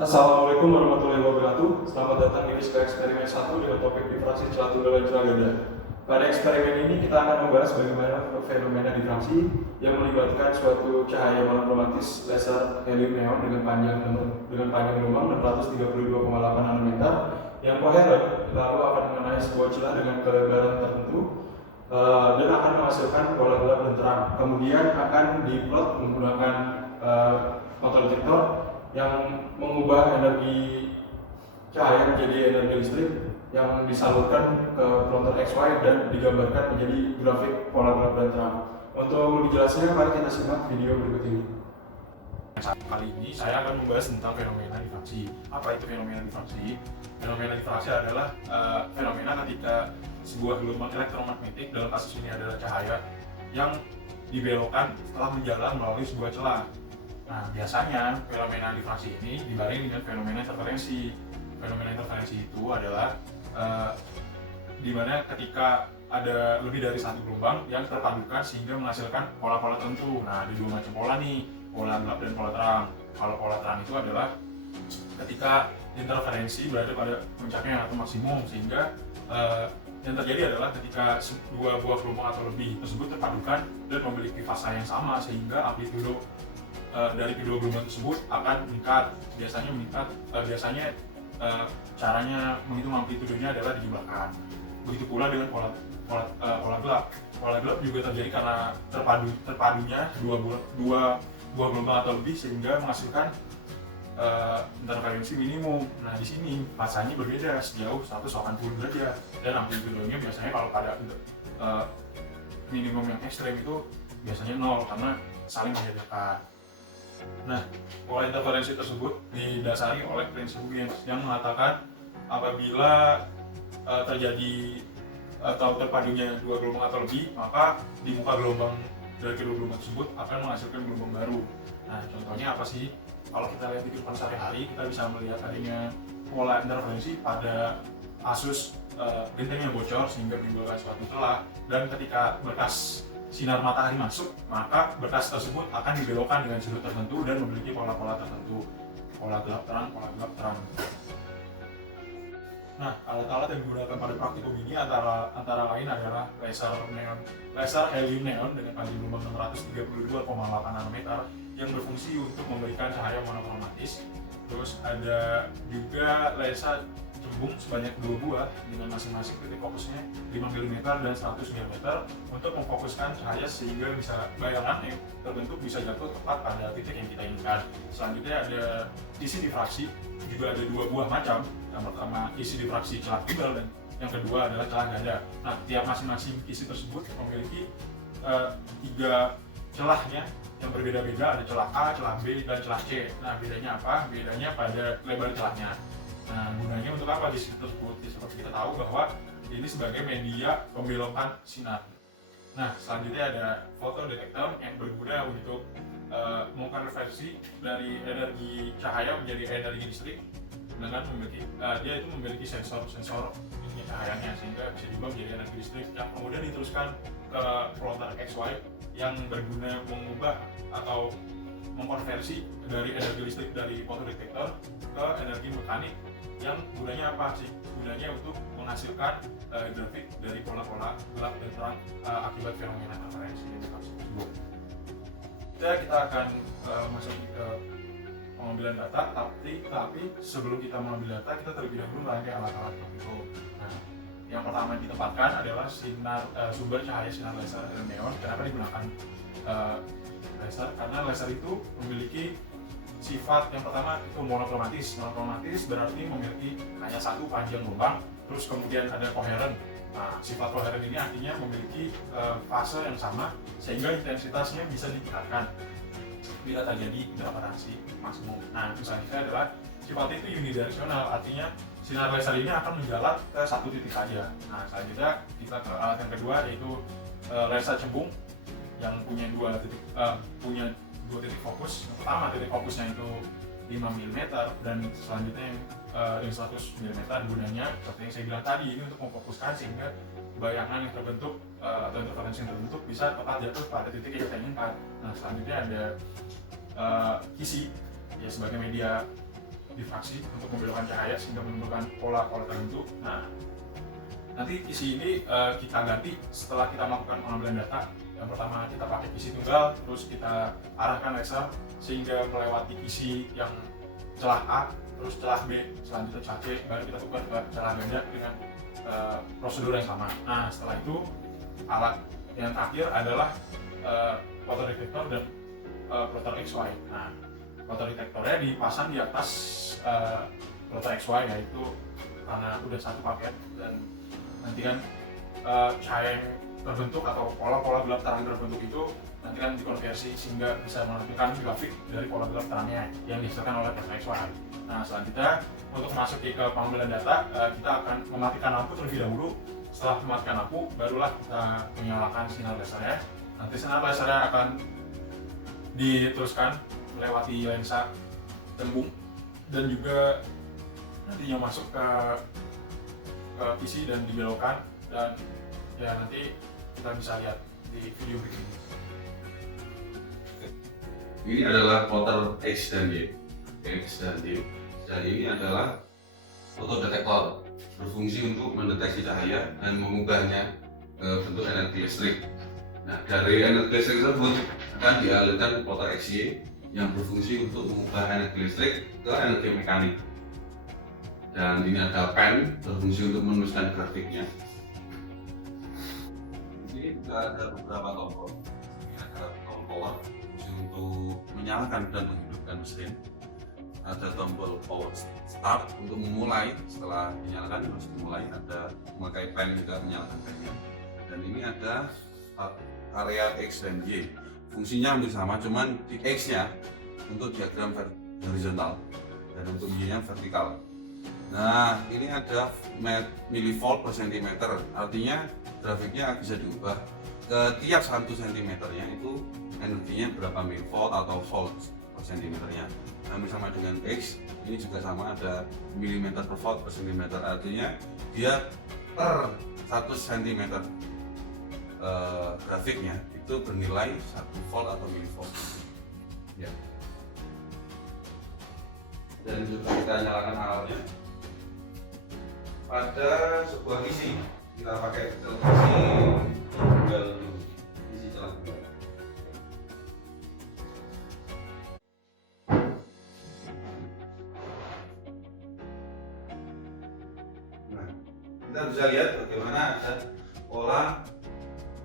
Assalamualaikum warahmatullahi wabarakatuh. Selamat datang di Fiska Eksperimen 1 dengan topik difraksi celah tunggal dan celah ganda. Pada eksperimen ini kita akan membahas bagaimana fenomena difraksi yang melibatkan suatu cahaya monokromatis laser helium neon dengan panjang gelombang 632,8 nanometer yang koheren, lalu akan mengenai sebuah celah dengan kelebaran tertentu dan akan menghasilkan pola gelap dan terang. Kemudian akan diplot menggunakan fotodetektor yang mengubah energi cahaya menjadi energi listrik yang disalurkan ke plotter XY dan digambarkan menjadi grafik pola gelap dan terang. Untuk lebih jelasnya, mari kita simak video berikut ini. Kali ini saya akan membahas tentang fenomena difraksi. Apa itu fenomena difraksi? Fenomena difraksi adalah fenomena ketika sebuah gelombang elektromagnetik, dalam kasus ini adalah cahaya, yang dibelokkan setelah menjalan melalui sebuah celah. Nah, biasanya fenomena difraksi ini dibarengi dengan fenomena interferensi. Fenomena interferensi itu adalah di mana ketika ada lebih dari satu gelombang yang terpadukan sehingga menghasilkan pola-pola tertentu. Nah, ada dua macam pola nih, pola gelap dan pola terang. Kalau pola terang itu adalah ketika interferensi berada pada puncaknya atau maksimum, sehingga yang terjadi adalah ketika dua buah gelombang atau lebih tersebut terpadukan dan memiliki fasa yang sama, sehingga amplitudo dari kedua gelombang tersebut akan meningkat. Biasanya caranya menghitung amplitudenya adalah dijumlahkan. Begitu pula dengan pola gelap. Pola gelap juga terjadi karena terpadunya dua buah gelombang atau lebih, sehingga menghasilkan interferensi minimum. Nah, di sini fasanya berbeda sejauh 180 derajat dan amplitudenya biasanya kalau pada minimum yang ekstrem itu biasanya 0 karena saling menjadikan. Nah, pola interferensi tersebut didasari oleh prinsip Huygens yang mengatakan apabila terjadi atau terpadunya dua gelombang atau lebih, maka di muka gelombang dari kedua gelombang tersebut akan menghasilkan gelombang baru. Nah, contohnya apa sih? Kalau kita lihat di kehidupan sehari-hari, kita bisa melihat adanya pola interferensi pada kasus genteng yang bocor sehingga menimbulkan suatu celah, dan ketika berkas sinar matahari masuk, maka berkas tersebut akan dibelokkan dengan sudut tertentu dan memiliki pola-pola tertentu, pola gelap terang, pola gelap terang. Nah, alat-alat yang digunakan pada praktikum ini antara lain adalah laser helium neon dengan panjang gelombang 632,8 nanometer yang berfungsi untuk memberikan cahaya monokromatis. Terus ada juga laser cembung sebanyak 2 buah dengan masing-masing titik fokusnya 5 mm dan 100 mm untuk memfokuskan cahaya sehingga bayangan yang terbentuk bisa jatuh tepat pada titik yang kita inginkan. Selanjutnya ada isi difraksi, juga ada 2 buah macam. Yang pertama isi difraksi celah tunggal dan yang kedua adalah celah ganda. Nah, tiap masing-masing isi tersebut memiliki 3 celahnya yang berbeda-beda, ada celah A, celah B, dan celah C. Nah, bedanya apa? Bedanya pada lebar celahnya. Nah, gunanya untuk apa di situ tersebut? Seperti kita tahu bahwa ini sebagai media pembelokan sinar. Nah, selanjutnya ada fotodetektor yang berguna untuk mengkonversi dari energi cahaya menjadi energi listrik dengan memiliki sensor cahayanya, sehingga bisa diubah menjadi energi listrik yang kemudian diteruskan ke plotter XY yang berguna mengubah atau mengkonversi dari energi listrik dari fotodetektor ke energi mekanik yang gunanya apa sih? Gunanya untuk menghasilkan grafik dari pola-pola gelap dan terang akibat fenomena interferensi tersebut. Kita akan masuk ke pengambilan data, tapi sebelum kita mengambil data, kita terlebih dahulu merangkai alat-alat itu. Nah, yang pertama ditempatkan adalah sumber cahaya sinar laser neon. Kenapa digunakan laser? Karena laser itu memiliki sifat yang pertama itu monokromatis. Monokromatis berarti memiliki hanya satu panjang gelombang, terus kemudian ada koheren. Nah, sifat koheren ini artinya memiliki fase yang sama sehingga intensitasnya bisa ditingkatkan bila terjadi interferensi maksimum. Nah, itu selanjutnya adalah sifatnya itu unidireksional, artinya sinar laser ini akan menjalar ke satu titik saja. Nah, selanjutnya kita ke alat yang kedua, yaitu laser cembung yang punya dua titik fokus. Yang pertama titik fokusnya itu 5 mm dan selanjutnya yang 100 mm. Gunanya seperti yang saya bilang tadi, ini untuk memfokuskan sehingga bayangan yang terbentuk atau interferensi yang terbentuk bisa tepat jatuh pada titik yang kita inginkan. Nah, selanjutnya ada kisi ya sebagai media difraksi untuk membelokkan cahaya sehingga menimbulkan pola-pola tertentu. Nah, nanti kisi ini kita ganti setelah kita melakukan pengambilan data. Yang pertama kita pakai kisi tunggal, terus kita arahkan laser sehingga melewati kisi yang celah A, terus celah B, selanjutnya celah C, baru kita tukar ke celah ganda dengan prosedur yang sama. Nah, setelah itu alat yang terakhir adalah fotodetektor dan plotter XY. Nah, fotodetektornya dipasang di atas plotter XY, yaitu karena udah satu paket, dan nanti kan cahaya yang terbentuk atau pola-pola gelap terang terbentuk itu nanti kan dikonversi sehingga bisa menampilkan grafik dari pola gelap terangnya yang dihasilkan oleh plotter XY. Nah, selanjutnya untuk masuk ke pengambilan data, kita akan mematikan lampu terlebih dahulu. Setelah mematikan lampu, barulah kita menyalakan sinar lasernya. Nanti sinar lasernya akan diteruskan melewati lensa tembung dan juga nantinya masuk ke PC dan dibelokkan, dan ya nanti kita bisa lihat di video berikut ini. Ini adalah plotter X dan Y. X dan Y. Dan ini adalah fotodetektor, berfungsi untuk mendeteksi cahaya dan mengubahnya ke bentuk energi listrik. Nah, dari energi listrik tersebut akan dialirkan ke plotter XY yang berfungsi untuk mengubah energi listrik ke energi mekanik. Dan ini ada pen, berfungsi untuk menuliskan grafiknya. Ini juga ada beberapa tombol. Ini ada tombol power, berfungsi untuk menyalakan dan menghidupkan mesin. Ada tombol power start untuk memulai, setelah dinyalakan harus dimulai. Ada memakai pen juga menyalakan pennya. Dan ini ada area X dan Y. Fungsinya hampir sama, cuman di X-nya untuk diagram horizontal dan untuk Y-nya vertikal. Nah, ini ada milivolt per centimeter, artinya grafiknya bisa diubah ke tiap 1 cm-nya itu energinya berapa milivolt atau volt per centimeternya. Hampir sama dengan X, ini juga sama, ada milimeter per volt per centimeter, artinya dia per 1 cm grafiknya itu bernilai 1 volt atau milivolt. Ya. Dan juga kita nyalakan alatnya pada sebuah isi, kita pakai televisi tunggal dulu, isi celah tunggal. Nah, kita bisa lihat bagaimana ada pola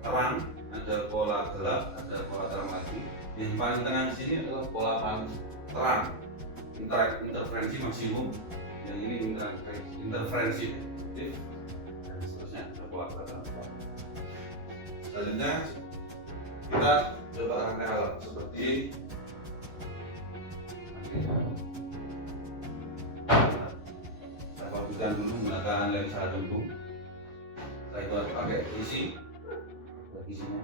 terang, ada pola gelap, ada pola terang lagi. Yang paling tengah di sini adalah pola paling terang, interferensi maksimum. Yang ini interferensi efektif, dan seterusnya ada pola terang. Selanjutnya kita coba rangkai alat seperti kita pabrikan dulu menggunakan lensa tembung. Setelah itu harus pakai isi, buat isinya.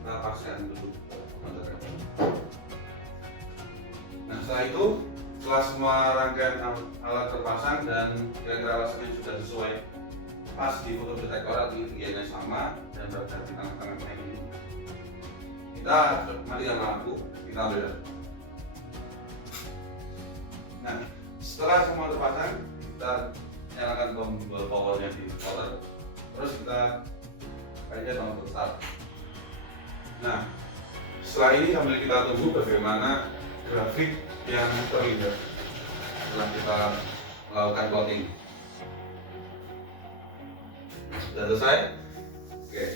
Kita paskan dulu. Nah, setelah itu, setelah semua rangkaian alat terpasang dan kira-kira lasernya sudah sesuai pas di fotodetektor atau ketinggiannya sama dan berada di tengah-tengah ini, kita matikan lampu, kita ambil. Nah, setelah semua terpasang, kita nyalakan tombol powernya di plotter, terus kita pakai tombol start. Nah, setelah ini sambil kita tunggu bagaimana grafik yang terlihat setelah kita melakukan plotting. Sudah selesai? Oke.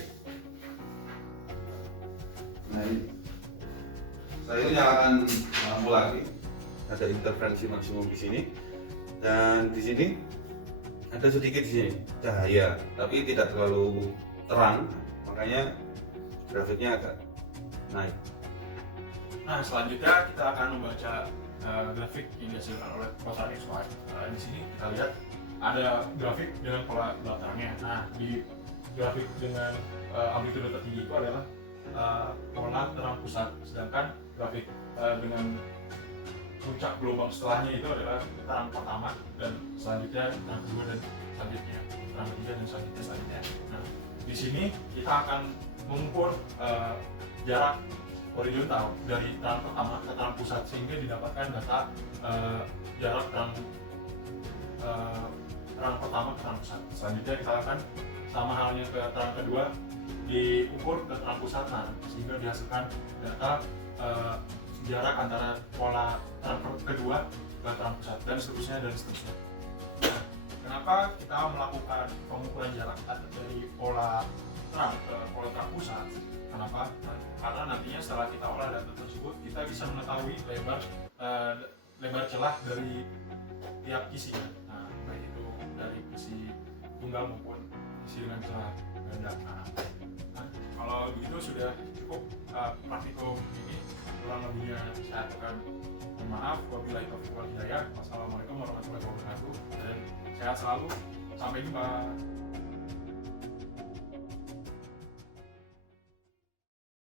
Nah, ini saya ini nyalakan lampu lagi. Ada interferensi maksimum di sini, dan di sini ada sedikit di sini cahaya, tapi tidak terlalu terang, makanya grafiknya agak naik. Nah, selanjutnya kita akan membaca grafik yang dihasilkan oleh plotter XY. Di sini kita lihat ada grafik dengan pola gelap terangnya. Nah, di grafik dengan amplitude tertinggi itu adalah pola terang pusat, sedangkan grafik dengan puncak gelombang setelahnya itu adalah terang pertama, dan selanjutnya terang kedua, dan selanjutnya terang ketiga, dan selanjutnya. Nah, Di sini kita akan mengukur jarak horizontal dari terang pertama ke terang pusat sehingga didapatkan data jarak terang pertama ke terang pusat. Selanjutnya kita akan sama halnya ke terang kedua diukur ke terang pusat, nah sehingga dihasilkan data jarak antara pola terang kedua ke terang pusat dan seterusnya dan seterusnya. Nah, kenapa kita melakukan pengukuran jarak dari pola terang ke pola terang pusat? Kenapa? Karena nantinya setelah kita olah data tersebut, kita bisa mengetahui lebar celah dari tiap kisi. Nah, baik itu dari kisi tunggal maupun kisi dengan celah ganda. Nah, kalau begitu sudah cukup praktikum ini. Kurang lebihnya saya aturkan mohon maaf. Wabillahi taufiq wal hidayah. Wassalamualaikum warahmatullahi wabarakatuh. Dan sehat selalu. Sampai jumpa.